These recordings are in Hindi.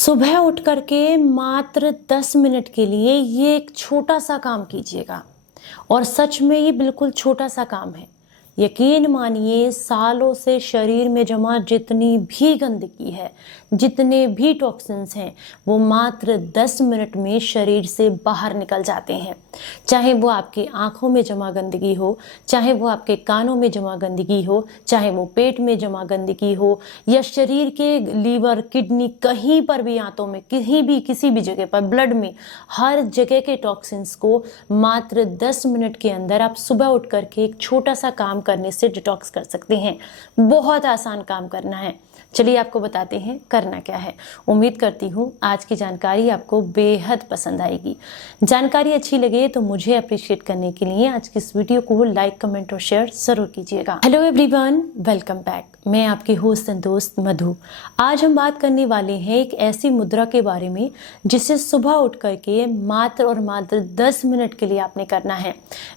सुबह उठ करके मात्र 10 मिनट के लिए ये एक छोटा सा काम कीजिएगा। और सच में ये बिल्कुल छोटा सा काम है। यकीन मानिए, सालों से शरीर में जमा जितनी भी गंदगी है, जितने भी टॉक्सिन्स हैं, वो मात्र 10 मिनट में शरीर से बाहर निकल जाते हैं। चाहे वो आपकी आंखों में जमा गंदगी हो, चाहे वो आपके कानों में जमा गंदगी हो, चाहे वो पेट में जमा गंदगी हो, या शरीर के लीवर, किडनी, कहीं पर भी, आंतों में, कहीं भी, किसी भी जगह पर, ब्लड में, हर जगह के टॉक्सिन्स को मात्र 10 मिनट के अंदर आप सुबह उठ करके एक छोटा सा काम करने से डिटॉक्स कर सकते हैं। बहुत आसान काम करना है। चलिए आपको बताते हैं करना क्या है। उम्मीद करती हूँ आज की जानकारी आपको बेहद पसंद आएगी। जानकारी अच्छी लगे तो मुझे अप्रिशिएट करने के लिए आज की इस वीडियो को लाइक, कमेंट और शेयर जरूर कीजिएगा। Hello everyone, welcome back. मैं आपकी होस्ट एंड दोस्त मधु। आज हम बात करने वाले हैं एक ऐसी मुद्रा के बारे में जिसे सुबह उठ करके मात्र और मात्र 10 मिनट के लिए आपने करना है।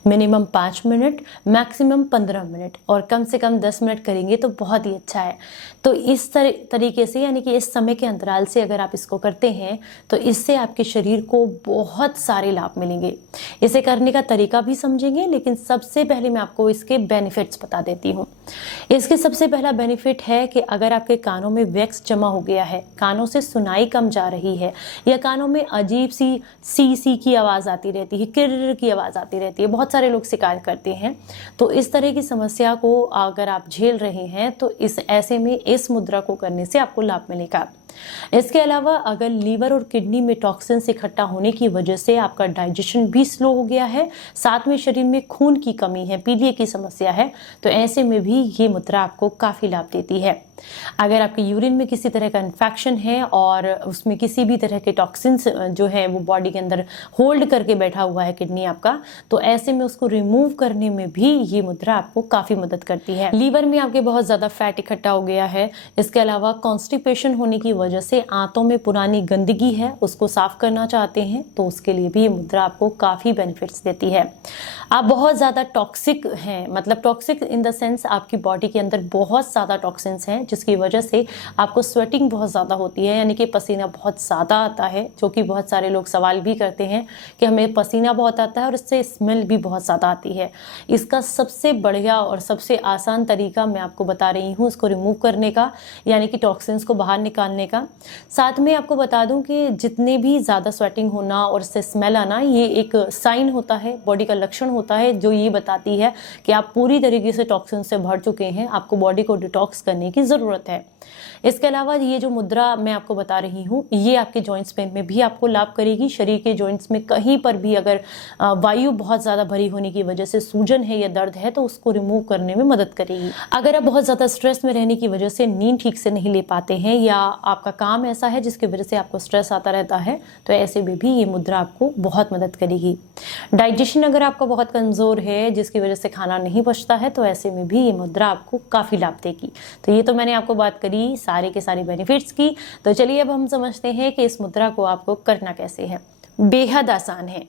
मिनिमम 5 मिनट, मैक्सिमम 15 मिनट, और कम से कम 10 मिनट करेंगे तो बहुत ही अच्छा है। तो इस तरीके से, यानी कि इस समय के अंतराल से अगर आप इसको करते हैं तो इससे आपके शरीर को बहुत सारे लाभ मिलेंगे। इसे करने का तरीका भी समझेंगे, लेकिन सबसे पहले मैं आपको इसके बेनिफिट्स बता देती हूँ। इसके सबसे पहला बेनिफिट है कि अगर आपके कानों में वैक्स जमा हो गया है, कानों से सुनाई कम जा रही है, या कानों में अजीब सी सी की आवाज आती रहती है, किर्र की आवाज आती रहती है, बहुत सारे लोग शिकायत करते हैं। तो इस तरह की समस्या को अगर आप झेल रहे हैं तो इस ऐसे में इस मुद्रा को करने से आपको लाभ मिलेगा। इसके अलावा अगर लीवर और किडनी में टॉक्सिन्स इकट्ठा होने की वजह से आपका डाइजेशन भी स्लो हो गया है, साथ में शरीर में खून की कमी है, पीलिया की समस्या है, तो ऐसे में भी ये मुद्रा आपको काफी लाभ देती है। अगर आपके यूरिन में किसी तरह का इन्फेक्शन है और उसमें किसी भी तरह के टॉक्सिन्स जो है वो बॉडी के अंदर होल्ड करके बैठा हुआ है किडनी आपका, तो ऐसे में उसको रिमूव करने में भी ये मुद्रा आपको काफी मदद करती है। लीवर में आपके बहुत ज्यादा फैट इकट्ठा हो गया है, इसके अलावा कॉन्स्टिपेशन होने की वजह से आंतों में पुरानी गंदगी है, उसको साफ करना चाहते हैं तो उसके लिए भी ये मुद्रा आपको काफी बेनिफिट्स देती है। आप बहुत ज्यादा टॉक्सिक हैं, मतलब टॉक्सिक इन द सेंस आपकी बॉडी के अंदर बहुत ज्यादा टॉक्सिन्स हैं जिसकी वजह से आपको स्वेटिंग बहुत ज्यादा होती है, यानी कि पसीना बहुत ज्यादा आता है, जो कि बहुत सारे लोग सवाल भी करते हैं कि हमें पसीना बहुत आता है और इससे स्मेल भी बहुत ज्यादा आती है। इसका सबसे बढ़िया और सबसे आसान तरीका मैं आपको बता रही हूँ इसको रिमूव करने का, यानी कि टॉक्सिन्स को बाहर निकालने का। साथ में आपको बता दूं कि जितने भी ज्यादा स्वेटिंग होना और इससे स्मेल आना, ये एक साइन होता है, बॉडी का लक्षण होता है, जो ये बताती है कि आप पूरी तरीके से टॉक्सिन से भर चुके हैं, आपको बॉडी को डिटॉक्स करने की जरूरत है। इसके अलावा ये जो मुद्रा मैं आपको बता रही हूँ, ये आपके जॉइंट्स पेन में भी आपको लाभ करेगी। शरीर के जॉइंट्स में कहीं पर भी अगर वायु बहुत ज्यादा भरी होने की वजह से सूजन है या दर्द है तो उसको रिमूव करने में मदद करेगी। अगर आप बहुत ज्यादा स्ट्रेस में रहने की वजह से नींद ठीक से नहीं ले पाते हैं, या आपका काम ऐसा है जिसकी वजह से आपको स्ट्रेस आता रहता है, तो ऐसे में भी ये मुद्रा आपको बहुत मदद करेगी। डाइजेशन अगर आपका बहुत कमजोर है जिसकी वजह से खाना नहीं पचता है, तो ऐसे में भी ये मुद्रा आपको काफी लाभ देगी। तो ये तो मैंने आपको बात करी सारे के सारे बेनिफिट्स की। तो चलिए अब हम समझते हैं कि इस मुद्रा को आपको करना कैसे है। बेहद आसान है।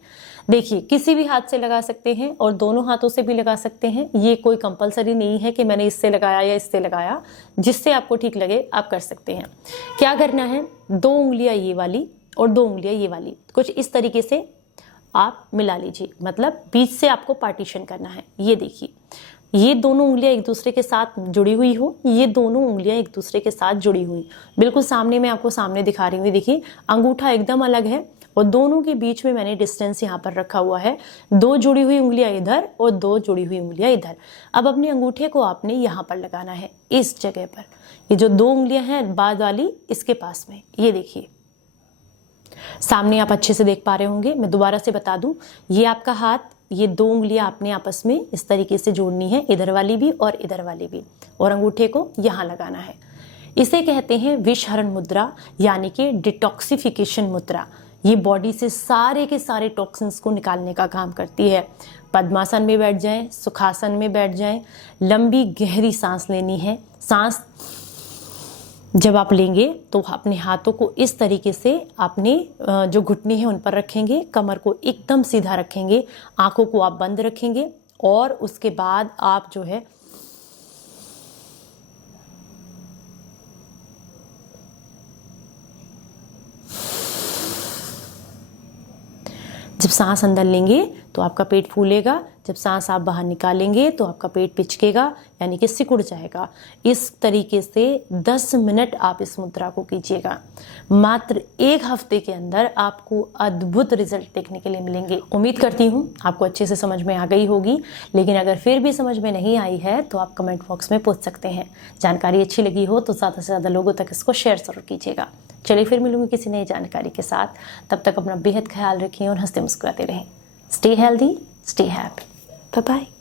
देखिए, किसी भी हाथ से लगा सकते हैं और दोनों हाथों से भी लगा सकते हैं। ये कोई कंपलसरी नहीं है कि मैंने इससे लगाया या इससे लगाया, जिससे आपको ठीक लगे आप कर सकते हैं। क्या करना है, 2 उंगलियां ये वाली और 2 उंगलियां ये वाली कुछ इस तरीके से आप मिला लीजिए, मतलब बीच से आपको पार्टीशन करना है। ये देखिए, ये दोनों उंगलियां एक दूसरे के साथ जुड़ी हुई हो, ये दोनों उंगलियां एक दूसरे के साथ जुड़ी हुई, बिल्कुल सामने मैं आपको सामने दिखा रही हूँ। देखिए, अंगूठा एकदम अलग है और दोनों के बीच में मैंने डिस्टेंस यहाँ पर रखा हुआ है। 2 जुड़ी हुई उंगलियां इधर और 2 जुड़ी हुई उंगलियां इधर। अब अपने अंगूठे को आपने यहाँ पर लगाना है, इस जगह पर। ये जो 2 उंगलियां हैं बाद वाली, इसके पास में, ये देखिए सामने आप अच्छे से देख पा रहे होंगे। मैं दोबारा से बता दूं, ये आपका हाथ, ये 2 उंगलियां आपने आपस में इस तरीके से जोड़नी है, इधर वाली भी और इधर वाली भी, और अंगूठे को यहां लगाना है। इसे कहते हैं विषहरण मुद्रा, यानी कि डिटॉक्सिफिकेशन मुद्रा। ये बॉडी से सारे के सारे टॉक्सिन्स को निकालने का काम करती है। पद्मासन में बैठ जाएं, सुखासन में बैठ जाएं, लंबी गहरी सांस लेनी है। सांस जब आप लेंगे तो अपने हाथों को इस तरीके से अपने जो घुटने हैं उन पर रखेंगे, कमर को एकदम सीधा रखेंगे, आंखों को आप बंद रखेंगे, और उसके बाद आप जो है जब सांस अंदर लेंगे तो आपका पेट फूलेगा, जब सांस आप बाहर निकालेंगे तो आपका पेट पिचकेगा, यानी कि सिकुड़ जाएगा। इस तरीके से 10 मिनट आप इस मुद्रा को कीजिएगा। मात्र 1 हफ्ते के अंदर आपको अद्भुत रिजल्ट देखने के लिए मिलेंगे। उम्मीद करती हूँ आपको अच्छे से समझ में आ गई होगी, लेकिन अगर फिर भी समझ में नहीं आई है तो आप कमेंट बॉक्स में पूछ सकते हैं। जानकारी अच्छी लगी हो तो ज़्यादा से ज़्यादा लोगों तक इसको शेयर जरूर कीजिएगा। चलिए फिर मिलूंगी किसी नई जानकारी के साथ। तब तक अपना बेहद ख्याल रखिए और हंसते मुस्कुराते रहें। Stay healthy, stay happy. Bye bye.